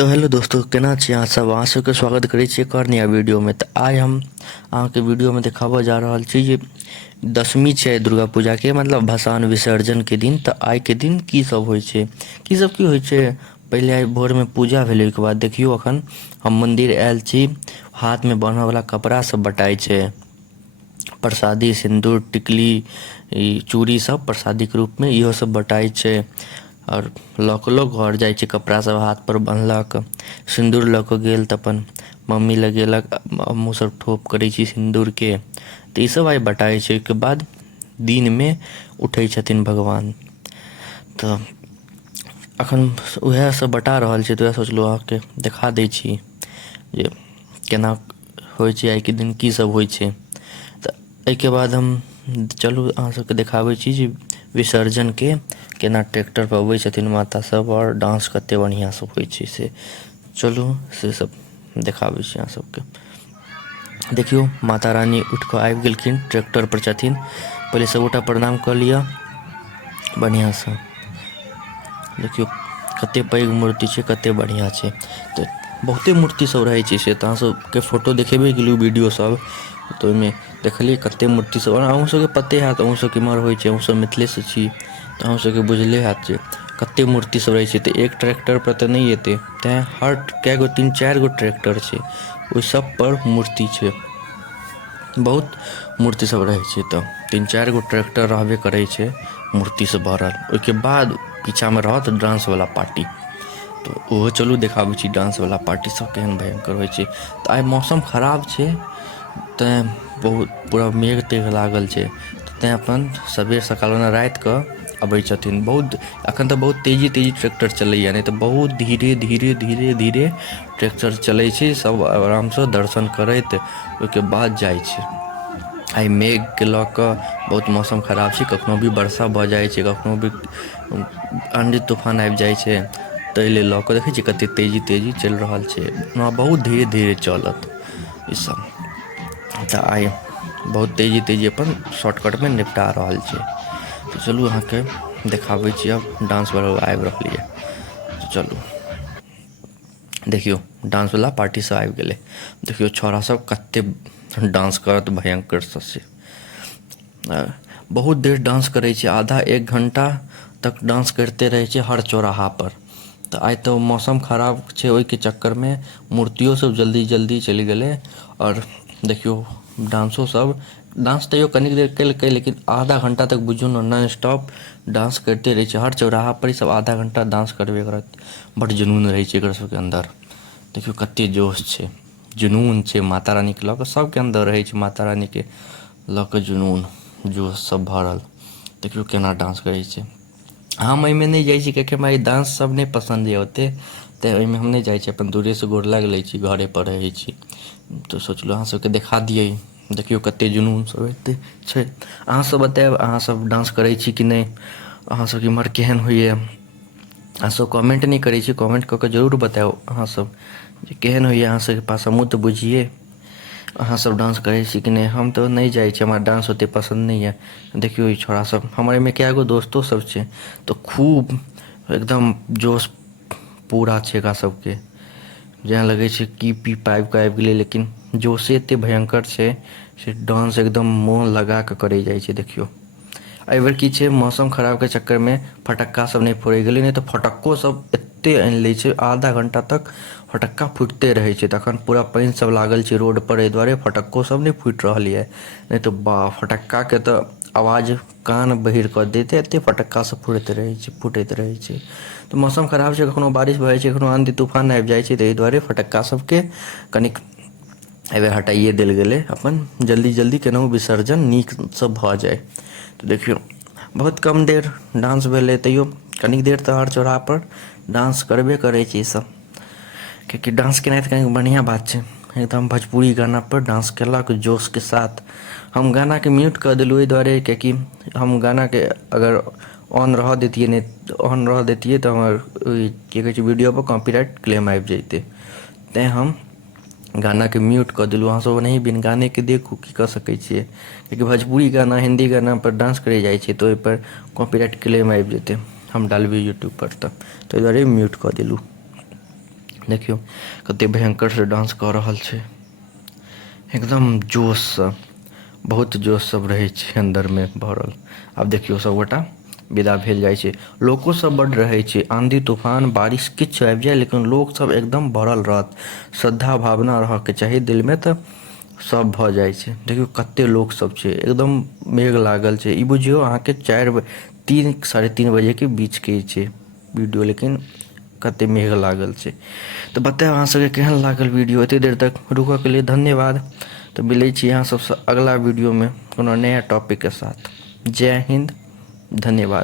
तो हेलो दोस्तों, केना छी अहाँ सब। अहाँ सबके स्वागत करै छी एक और नया वीडियो में। तो आज हम अहाँके वीडियो में देखाबऽ जा रहल छी जे दशमी छै दुर्गा पूजा के, मतलब भसान विसर्जन के दिन। तो आइ के दिन की सब होइ छै, की होइ छै। पहिले आइ भोर में पूजा भेलै, ओहिके बाद देखियौ अखन हम मंदिर आयल छी। हाथ में बान्हऽ वाला कपड़ा सब बटाई छै, प्रसादी सिंदूर टिकली ई चूड़ी सब प्रसादी के रूप में इहो सब बटाई छै। और लोग घर जाइ छै, कपड़ा सब हाथ पर बान्हलक, सिंदूर लऽ कऽ गेल तऽ अपन मम्मी लगेलक। हमहूँ सब ठोप करै छी सिंदूर के। तऽ ईसब आइ बटाइ छै। ओहिके बाद दिन में उठै छथिन भगवान। तऽ अखन उएह सब बटा रहल छै, तऽ वएह सोचलहुँ अहाँके देखा दै छी जे केना होइ छै, आइ के दिन की सब होइ छै। तऽ एहिके बाद हम चलू अहाँ सबके देखाबै छी जे विसर्जन के केना ट्रैक्टर पर अबै छथिन माता सब, और डांस कते बढ़िया सब होइ छै से। चलू से सब देखाबै छी अहाँ सबके। देखियौ माता रानी उठि कऽ आबि गेलखिन, ट्रैक्टर पर छथिन। पहिले सबगोटा प्रणाम कऽ लिअ बढ़िआँसँ। देखियौ कते पैघ मूर्ति छै, कते बढ़िआँ छै। तऽ बहुते मूर्ति सब रहै छै से तऽ अहाँ सबके फोटो देखेबे केलियै वीडियो सब, तऽ ओहिमे देखलियै कते मूर्ति सब। अहूँ सबके पते हैत, अहूँ सब केम्हर होइ छै, अहूँ सब मिथिलेसँ छी तऽ अहूँ सबके बुझले हैत जे कते मूर्ति सब रहै छै। तऽ एक ट्रैक्टर पर तऽ नहि एतै, तैँ हर कए गो 3-4 गो ट्रैक्टर छै, ओहि सब पर मूर्ति छै। बहुत मूर्ति सब रहै छै, तऽ 3-4 गो ट्रैक्टर रहबे करै छै मूर्ति से भरल। ओहिके बाद पीछा में रहत डांस वाला पार्टी, तऽ ओहो चलू देखाबै छी डांस वाला पार्टी सब केहन भयंकर होइ छै। तऽ आइ मौसम खराब छै, तैँ बहुत पूरा मेघ तेघ लागल छै, तैँ अपन सबेर सकाल ओना राति कऽ अबै छथिन। बहुत एखन तऽ बहुत तेजी ट्रैक्टर चलैए, नहि तऽ बहुत धीरे धीरे ट्रैक्टर चलै छै। सब आरामसँ दर्शन करैत ओहिके बाद जाइ छै। आइ मेघके लऽ कऽ बहुत मौसम खराब छै, कखनो भी वर्षा भऽ जाइ छै, कखनो भी आंधी तूफान आबि जाइ छै। ताहि लेल लऽ कऽ देखै छियै कतेक तेजी चलि रहल छै, ओना बहुत धीरे चलत ईसब। तऽ आइ बहुत तेजी अपन शॉर्टकटमे निपटा रहल छै। तऽ चलू अहाँके देखाबै छी, आब डांसवला आबि रहल यऽ। तऽ चलू देखियौ डांसवला पार्टी सब आबि गेलै। देखियौ छौड़ा सब कते डांस करत भयंकर से। बहुत देर डांस करै छै, आधा 1 घंटा तक डांस करिते रहै छै हर चौराहा पर। तऽ आइ तऽ मौसम खराब छै, ओहिके चक्करमे मूर्तियो सब जल्दी चलि गेलै। और देखियौ डांस तैयो कनी देर केलकै, लेकिन आधा घंटा तक बुझियौ ने नॉन स्टॉप डांस करिते रहै छै। हर चौराहा पर ई सब आधा घंटा डांस करबे करत। बड्ड जुनून रहै छै एकर सबके अन्दर। देखियौ कते जोश छै, जुनून छै माता रानीके लऽ कऽ। सबके अन्दर रहै छै माता रानीके लऽ कऽ जुनून जोश सब भरल। देखियौ केना डांस करै छै। हम एहिमे नहि जाइ छी, किएकि हमरा ई डांस सब नहि पसन्द यऽ ओतेक, तऽ ओहिमे हम नहि जाइ छी। अपन दूरेसँ गोर लागि लै छी, घरेपर रहै छी। तऽ सोचलहुँ अहाँ सबके देखा दियै। देखियौ कतेक जुनून सब एते छै। अहाँसब बतायब, अहाँसब डांस करै छी कि नहि, अहाँसबके इम्हर केहन होइए। अहाँसब कमेंट नहि करै छी, कमेंट कऽ कऽ जरूर बताउ अहाँसब जे केहन होइए अहाँ सबके पास। हमहूँ तऽ बुझिए अहाँसब डांस करै छी कि नहि। हम तऽ नहि जाइ छी, हमरा डांस ओतेक पसन्द नहि यऽ। देखियौ ई छौड़ा सब, हमर एहिमे कए गो दोस्तो सब छै, तऽ खूब एकदम जोश पूरा छै एकरा सबके। जेना लगै छै की पी पाबि कऽ आबि गेलै, लेकिन जोशे एतेक भयंकर छै से डांस एकदम मोन लगा कऽ करै जाइ छै। देखियौ एहिबेर की छै, मौसम खराबके चक्करमे फटक्का सब नहि फोड़ै गेलै, नहि तऽ फटक्को सब एतेक आनि लै छै, आधा घंटा तक फटक्का फूटिते रहै छै। तखन पूरा पानि सब लागल छै रोड पर, एहि दुआरे फटक्को सब नहि फूटि रहल यऽ। नहि तऽ बाप फटक्काके तऽ आवाज कान बहिर कऽ देत, एतेक फटक्का सब फूटैत रहै छै। तऽ मौसम खराब छै, कखनो बारिश भऽ जाइ छै, कखनो आंधी तूफान आबि जाइ छै, तऽ एहि दुआरे फटक्का सबके कनिक एहिबेर हटाइए देल गेलै, अपन जल्दी केनाहु विसर्जन नीकसँ भऽ जाय। तऽ देखियौ बहुत कम देर डांस भेलै, तैयो कनिक देर तऽ हर चौराहापर डांस करबे करै छै ईसब। किएकि डांस केनाइ तऽ कनि बढ़िआँ बात छै। एकदम भोजपुरी गानापर डांस केलक जोशके साथ। हम गानाके म्यूट कऽ देलहुँ एहि दुआरे, किएकि हम गानाके अगर ऑन रहऽ दैतियै तऽ हमर की कहै छै वीडियोपर कॉपीराइट क्लेम आबि जैतै। तैँ हम गानाके म्यूट कऽ देलहुँ। अहाँसब ओनाही बिन गानेके देखू, की कऽ सकै छियै। किएकि भोजपुरी गाना हिन्दी गानापर डांस करै जाइ छै, तऽ ओहिपर कॉपीराइट क्लेम आबि जेतै, हम डालबै यूट्यूबपर तऽ ताहि दुआरे म्यूट कऽ देलहुँ। देखियो कते भयंकर से डांस कर रहल छै, एकदम जोश से, बहुत जोश सब रहे छै अंदर में भरल। अब देखियो सब गोटा विदा भेल जाय छै, लोको सब बड रहे छै, आंधी तूफान बारिश किछ आबि जाय लेकिन लोग सब एकदम भरल रहत। श्रद्धा भावना रह के चाही दिल में त सब भ जाय छै। देखियो कते लोग सब छै, एकदम मेघ लागल छै। ई बुझियो अहाँ के 3 साढ़े 3 बजे के बीच के छै वीडियो, लेकिन कते मेघ लागल छै। तो बताओ अहाँ सबके केहन लागल वीडियो, एते देर तक रुकऽ के लिए धन्यवाद। तो मिलै छी अहाँ सबसे अगला वीडियो में कोनो नया टॉपिक के साथ। जय हिंद, धन्यवाद।